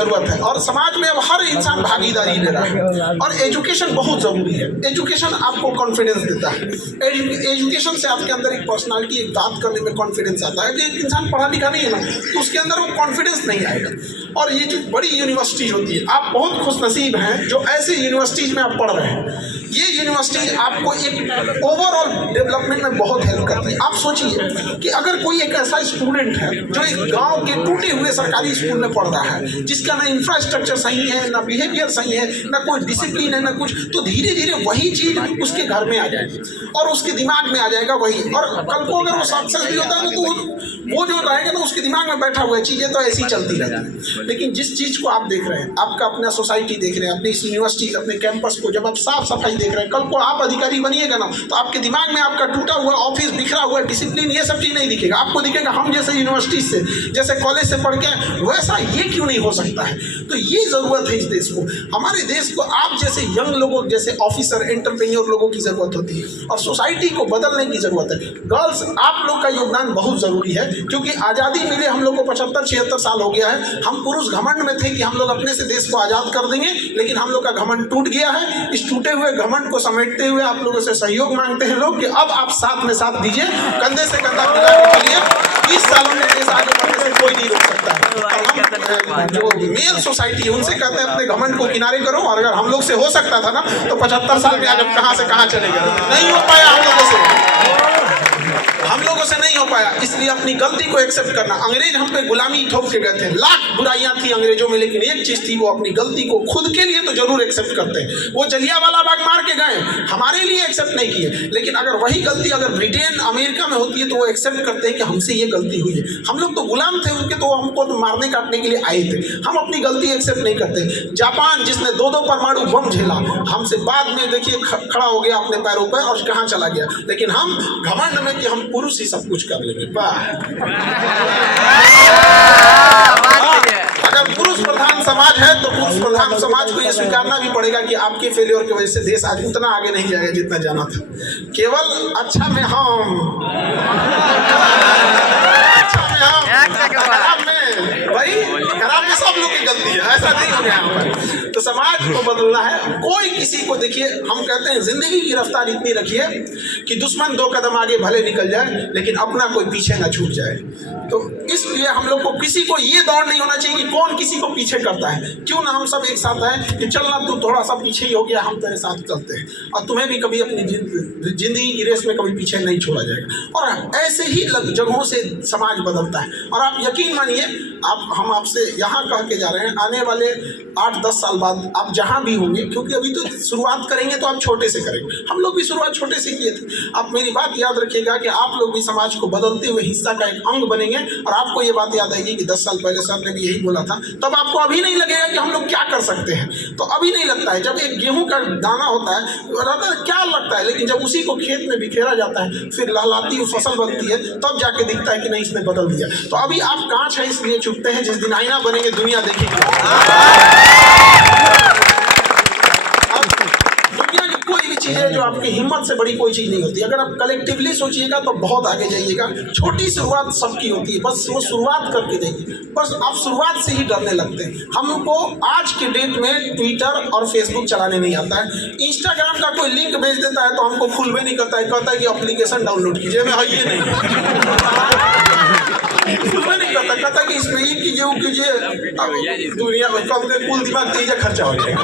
ज़रूरत है और समाज में अब हर इंसान भागीदारी ले रहा है। और एजुकेशन बहुत ज़रूरी है। एजुकेशन आपको कॉन्फिडेंस देता है। एजुकेशन से आपके अंदर एक पर्सनालिटी, एक बात करने में कॉन्फिडेंस आता है। कि एक इंसान पढ़ा लिखा नहीं है ना, तो उसके अंदर वो कॉन्फिडेंस नहीं आएगा। और ये जो बड़ी यूनिवर्सिटीज़ होती है, आप बहुत खुशनसीब हैं जो ऐसे यूनिवर्सिटीज़ में आप पढ़ रहे हैं। ये यूनिवर्सिटी आपको एक ओवरऑल डेवलपमेंट में बहुत हेल्प करती है। आप सोचिए कि अगर कोई एक ऐसा स्टूडेंट है जो एक गांव के टूटे हुए सरकारी स्कूल में पढ़ रहा है, जिसका ना इंफ्रास्ट्रक्चर सही है, ना बिहेवियर सही है, ना कोई डिसिप्लिन है, ना कुछ, तो धीरे धीरे वही चीज़ उसके घर में आ जाएगी और उसके दिमाग में आ जाएगा वही। और कल को अगर वो सक्सेस भी होता है ना, तो वो जो रहेगा ना उसके दिमाग में बैठा हुआ है, चीज़ें तो ऐसी चलती रहती है। लेकिन जिस चीज़ को आप देख रहे हैं, आपका अपना सोसाइटी देख रहे हैं, अपनी यूनिवर्सिटी, अपने कैंपस को जब आप साफ सफाई देख रहे हैं, कल को आप अधिकारी बनिएगा ना, तो आपके दिमाग में आपका टूटा हुआ ऑफिस, बिखरा हुआ डिसिप्लिन, ये सब चीज़ नहीं दिखेगा। आपको दिखेगा हम जैसे यूनिवर्सिटी से, जैसे कॉलेज से पढ़ के वैसा ये क्यों नहीं हो सकता है। तो ये ज़रूरत है इस देश को, हमारे देश को आप जैसे यंग लोगों, जैसे ऑफिसर, एंटरप्रेन्योर लोगों की ज़रूरत होती है और सोसाइटी को बदलने की ज़रूरत है। गर्ल्स, आप लोग का योगदान बहुत ज़रूरी है, क्योंकि आज़ादी मिले हम लोग को 75-76 साल हो गया है। हम पुरुष घमंड में थे कि हम लोग अपने से देश को आज़ाद कर देंगे, लेकिन हम लोग का घमंड टूट गया है। इस टूटे हुए घमंड को समेटते हुए आप लोगों से सहयोग मांगते हैं लोग कि अब आप साथ में साथ दीजिए, कंधे से कंधा मिला के चलिए। 20 सालों में देश आगे बढ़ने से कोई नहीं रोक सकता है। हम जो मेल सोसाइटी है उनसे कहते हैं अपने घमंड को किनारे करो, और अगर हम लोग से हो सकता था ना, तो 75 साल में आज हम कहाँ से कहाँ चले गए। नहीं हो पाया हम लोगों से नहीं हो पाया। इसलिए अपनी गलती को एक्सेप्ट करना। अंग्रेज हम पे गुलामी थोप के गए थे, लाख बुराइयां थी अंग्रेजों में, लेकिन एक चीज थी, वो अपनी गलती को खुद के लिए तो जरूर एक्सेप्ट करते हैं। वो जलियांवाला बाग मार के गए, हमारे लिए एक्सेप्ट नहीं किए। लेकिन अगर वही गलती अगर ब्रिटेन, अमेरिका में होती है, तो वो एक्सेप्ट करते हैं कि हमसे ये गलती हुई है। हम लोग तो गुलाम थे उनके, तो हमको तो मारने काटने के लिए आए थे। हम अपनी गलती एक्सेप्ट नहीं करते। जापान जिसने 2-2 परमाणु बम झेला, हमसे बाद में देखिए खड़ा हो गया अपने पैरों पर और कहाँ चला गया। लेकिन हम घमंड में कि हम पुरुष ही सब कुछ कर लेंगे। अगर पुरुष प्रधान समाज है, तो पुरुष प्रधान समाज को यह स्वीकारना भी पड़ेगा कि आपके फेलियर की वजह से देश आज उतना आगे नहीं जाएगा जितना जाना था। केवल अच्छा में हम, खराब में भाई, खराब में सब लोग की गलती है, ऐसा नहीं हो गया। तो समाज को बदलना है। कोई किसी को, देखिए हम कहते हैं जिंदगी की रफ्तार इतनी रखिए कि दुश्मन 2 कदम आगे भले निकल जाए, लेकिन अपना कोई पीछे ना छूट जाए। तो इसलिए हम लोग को किसी को ये दौड़ नहीं होना चाहिए कि कौन किसी को पीछे करता है। क्यों ना हम सब एक साथ हैं कि चलना, तू थोड़ा सा पीछे ही हो गया, हम तेरे साथ चलते हैं, और तुम्हें भी कभी अपनी जिंदगी की रेस में कभी पीछे नहीं छोड़ा जाएगा। और ऐसे ही जगहों से समाज बदलता है। और आप यकीन मानिए, हम आपसे यहाँ कह के जा रहे हैं, आने वाले 8-10 साल बाद आप जहाँ भी होंगे, क्योंकि अभी तो शुरुआत करेंगे तो आप छोटे से करेंगे, हम लोग भी शुरुआत छोटे से किए थे। आप मेरी बात याद रखिएगा कि आप लोग भी समाज को बदलते हुए हिस्सा का एक अंग बनेंगे। और आपको ये बात याद आएगी कि 10 साल पहले सर ने भी यही बोला था, तब आपको अभी नहीं लगेगा कि हम लोग क्या कर सकते हैं। तो अभी नहीं लगता है, जब एक गेहूं का दाना होता है क्या लगता है, लेकिन जब उसी को खेत में बिखेरा जाता है, फिर लहलाती हुई फसल बनती है, तब जाके दिखता है कि नहीं, इसने बदल दिया। तो अभी आप कांच है इसलिए चुभते हैं, जिस दिन आईना बनेंगे दुनिया देखेगी। चीज़ें जो आपकी हिम्मत से बड़ी कोई चीज़ नहीं होती। अगर आप कलेक्टिवली सोचिएगा तो बहुत आगे जाइएगा। छोटी शुरुआत सबकी होती है, बस वो शुरुआत करके देखिए। बस आप शुरुआत से ही डरने लगते हैं। हमको आज के डेट में ट्विटर और फेसबुक चलाने नहीं आता है। इंस्टाग्राम का कोई लिंक भेज देता है तो हमको खुलवे नहीं करता है, कहता है कि एप्लीकेशन डाउनलोड कीजिए। मैं ये नहीं खुलवे नहीं करता, कहता है कि इसमें ये कीजिए, वो कीजिए, दुनिया में कुल दिमाग तेजा खर्चा हो जाएगा।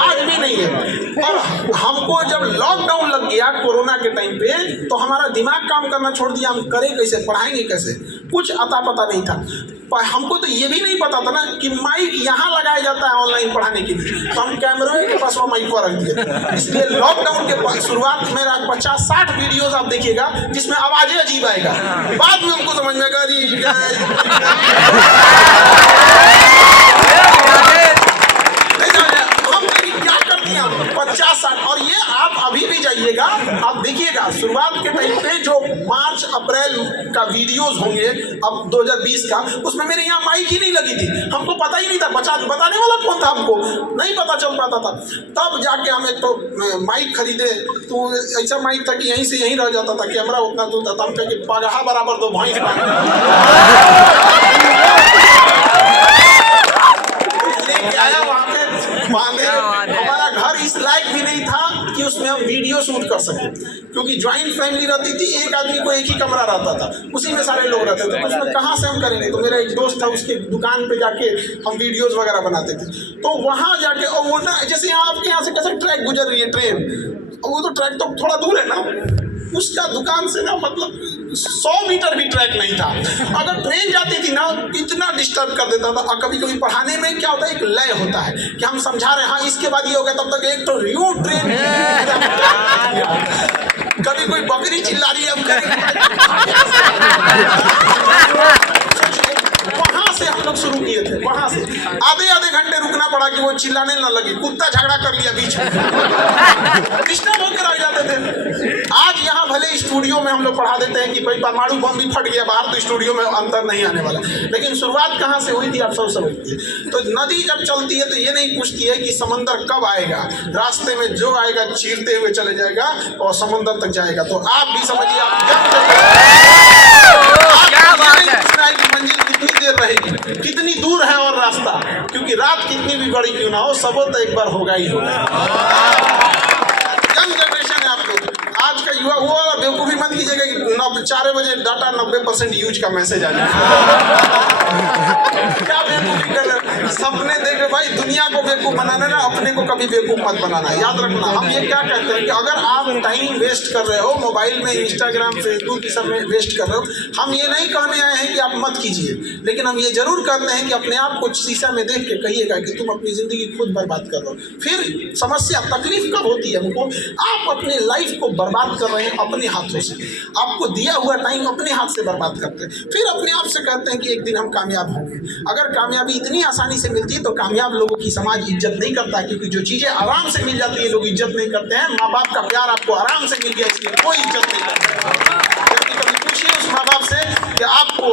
आज भी नहीं है। और हमको जब लॉकडाउन लग गया कोरोना के टाइम पे, तो हमारा दिमाग काम करना छोड़ दिया। हम करें कैसे, पढ़ाएंगे कैसे, कुछ अता पता नहीं था। पर हमको तो ये भी नहीं पता था ना कि माइक यहाँ लगाया जाता है ऑनलाइन पढ़ाने के लिए, तो हम कैमरे के पास वो माइक को रख दिए। इसलिए लॉकडाउन के शुरुआत में 50-60 वीडियोस आप देखिएगा जिसमें आवाजें अजीब आएगा। बाद में हमको समझ में आएगा क्या कर दिया 50-60। और ये आप अभी भी जाइएगा, आप देखिएगा शुरुआत के टाइम पे जो मार्च-अप्रैल का वीडियोस होंगे अब 2020 का, उसमें मेरे यहाँ माइक ही नहीं लगी थी। हमको पता ही नहीं था, बताने वाला कौन था, हमको नहीं पता चल पाता था। तब जाके हम एक तो माइक खरीदे, तो ऐसा माइक था कि यहीं से यहीं रह जाता था, कैमरा उतना दूर था। हम कहे पगहा बराबर 2 भैंस वीडियो शूट कर सकें, क्योंकि ज्वाइंट फैमिली रहती थी, एक आदमी को एक ही कमरा रहता था, उसी में सारे लोग रहते थे, तो उसमें कहाँ से हम करेंगे। तो मेरा एक दोस्त था, उसके दुकान पे जाके हम वीडियोस वगैरह बनाते थे। तो वहाँ जाके, और वो ना जैसे यहाँ आपके यहाँ से कैसे ट्रैक गुजर रही है ट्रेन, वो तो ट्रैक तो थोड़ा दूर है ना, उसका दुकान से ना मतलब 100 मीटर भी ट्रैक नहीं था। अगर ट्रेन जाती थी ना, इतना डिस्टर्ब कर देता था। और कभी कभी पढ़ाने में क्या होता है, एक लय होता है कि हम समझा रहे हैं, हाँ इसके बाद ये हो गया, तब तक एक तो यूं ट्रेन कभी कोई बकरी चिल्ला रही है, वहां से हम लोग शुरू किए थे। वहां से आधे घंटे रुकना पड़ा कि वो चिल्लाने न लगे, कुत्ता झगड़ा कर लिया बीच में, डिस्टर्ब होकर आ जाते थे। आज यहाँ भले स्टूडियो में हम लोग पढ़ा देते हैं कि भाई परमाणु बम भी फट गया बाहर, तो स्टूडियो में अंतर नहीं आने वाला, लेकिन शुरुआत कहाँ से हुई थी आप सब समझती है। तो नदी जब चलती है तो ये नहीं पूछती है कि समंदर कब आएगा, रास्ते में जो आएगा चीरते हुए चले जाएगा और समंदर तक जाएगा। तो आप भी समझिए, मंजिल कितनी देर रहेगी, कितनी दूर है और रास्ता, क्योंकि रात कितनी भी बड़ी क्यों ना हो, सबों तो एक बार होगा ही होगा। यंग जनरेशन है आप लोग, आज का युवा, वो बेवकूफ़ी मत कीजिएगा कि 4 बजे डाटा 90% यूज का मैसेज आ जाए। क्या बेवकूफ़ी कर रहे हो, सपने देख रहे भाई, दुनिया को बेवकूफ़ बनाना ना, अपने को कभी बेवकूफ़ मत बनाना, याद रखना। हम ये क्या कहते हैं कि अगर आप टाइम वेस्ट कर रहे हो मोबाइल में, इंस्टाग्राम फेसबुक ये सब में वेस्ट कर रहे हो, हम ये नहीं कहने आए हैं कि आप मत कीजिए, लेकिन हम ये जरूर कहते हैं कि अपने आप को शीशा में देख के कहिएगा कि तुम अपनी ज़िंदगी खुद बर्बाद कर रहे हो। फिर समस्या तकलीफ कब होती है हमको, आप अपने लाइफ को बर्बाद कर रहे हैं अपने हाथों से, आपको दिया हुआ टाइम अपने हाथ से बर्बाद करते हैं, फिर अपने आप से कहते हैं कि एक दिन हम कामयाब होंगे। अगर कामयाबी इतनी आसानी से मिलती है तो कामयाब लोगों की समाज इज्जत नहीं करता, क्योंकि जो चीज़ें आराम से मिल जाती है लोग इज्जत नहीं करते हैं। माँ बाप का प्यार आपको आराम से मिल गया, इसलिए कोई इज्जत नहीं करता है। कभी पूछिए उस माँ बाप से कि आपको